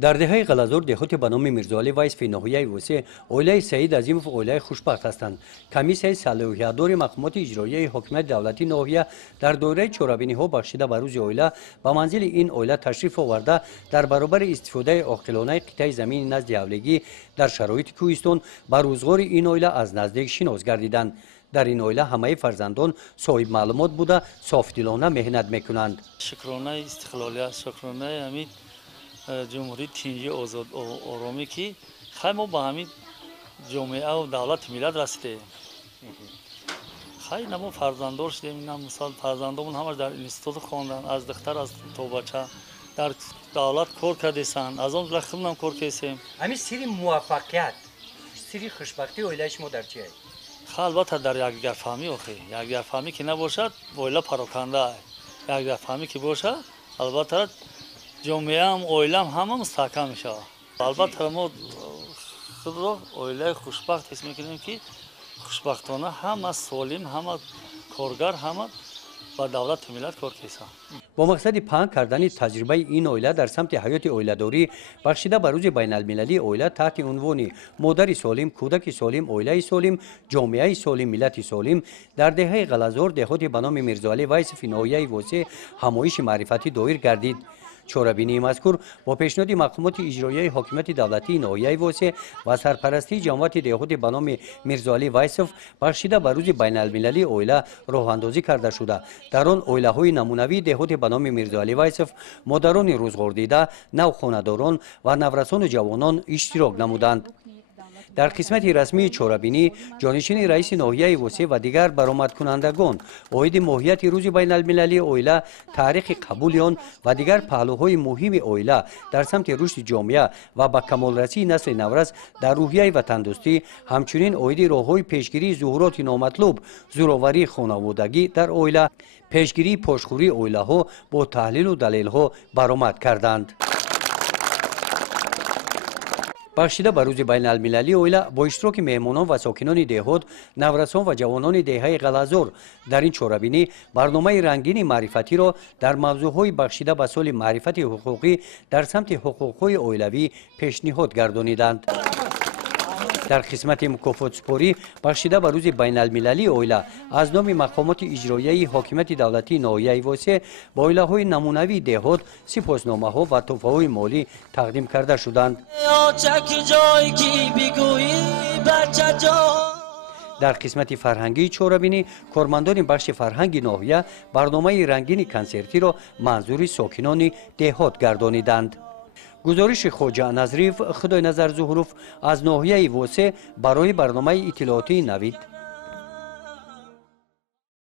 در دهه غلازور دهات به نام میرزاعلی وایس فی ناحیه وسه اویلای سعید عظیموف اویلای خوشبخت هستند. کمیسیون صلاحیت‌دار مقامات اجرایی حکومت دولتی ناحیه در دوره چورابینی ها بخشیده به روز اویلا به منزل این اویلا تشریف آورده در برابر استفاده عاقلانه قطعه زمین نزد حولگی در شرایط کوهستان به روزگار این اویلا از نزدیک شناس گردیدند. در این اویلا همه فرزندان صاحب معلومات بوده صافدلانه مهنت میکنند. شکرانه استقلالیت، شکرانه امید جمهوری تینجی آزاد آرامی که خیلی ما با همین جامعه و دولت ملت رسیده. خیلی ما فرزندان شدیم، مثال فرزندامون همش در اینستیتوت خواندن، از دختر از تا بچه در دولت کار کردن، از اون خیلی هم کار کردیم. همین سری موفقیت، سری خوشبختی اویلای شما در چیه؟ البته در یک گرفهمی آخه، یک گرفهمی که نباشد اویلا پراکنده، یک گرفهمی که باشه البته جامعه هم اویلا هم مستحکم میشه. البته ما خود را اویلای خوشبخت حس میکنیم که خوشبختانه همه سالم، همه کارگر، همه با دولت ملت کار کردن. با مقصد پنهان کردن تجربه این اویلا در سمت حیات اویلاداری بخشیده به روز بین المللی اویلا تحت عنوان مادر سالم، کودک سالم، اویلای سالم، جامعه سالم، ملت سالم در دهه غلازور دهات به نام میرزاعلی وایس فی ناحیه وسه همایش معرفتی دایر گردید. چورابینی مذکور با پیشنهاد مقامات اجرایی حکومت دولتی ناحیه وسه و سرپرستی جماعت دهات به نام میرزاعلی وایسف بخشیده به روز بین المللی اویلا راه اندازی کرده شده. در آن اویلاهای نمونوی دهات به نام میرزاعلی وایسف مادران روزگار دیده، نوخانه‌داران و نورسان و جوانان اشتراک نمودند. در قسمت رسمی چورابینی جانشین رئیس ناحیه وسه و دیگر برآمد کنندگان عاید ماهیت روز بین المللی اویلا، تاریخ قبول آن و دیگر پهلوهای مهم اویلا در سمت رشد جامعه و به کمالرسی نسل نورس در روحیه و تندرستی، همچنین عاید راههای پیشگیری ظهورات نامطلوب، زورآوری خانوادگی در اویلا، پیشگیری پاشخوری اویلاها با تحلیل و دلیلها برآمد کردند. بخشیده به روز بین المللی اویلا با اشتراک مهمانان و ساکنان دهات، نورسان و جوانان دهه غلازور در این چورابینی برنامه رنگین معرفتی را در موضوعهای بخشیده به سال معرفت حقوقی در سمت حقوقهای اویلوی پیشنهاد گردانیدند. در قسمت مکافات سپاری بخشیده به روز بین المللی اویلا از نام مقامات اجرایی حکومت دولتی ناحیه وسه با اویلاهای نمونوی دهات سپاسنامه ها و تحفه های مالی تقدیم کرده شدند. در قسمت فرهنگی چورابینی کارمندان بخش فرهنگی ناحیه برنامه رنگین کنسرتی را منظور ساکنان دهات گردانیدند. گزارش خواجه نظریف خدای نظر ظهروف از ناحیه وسه برای برنامه اطلاعاتی نوید.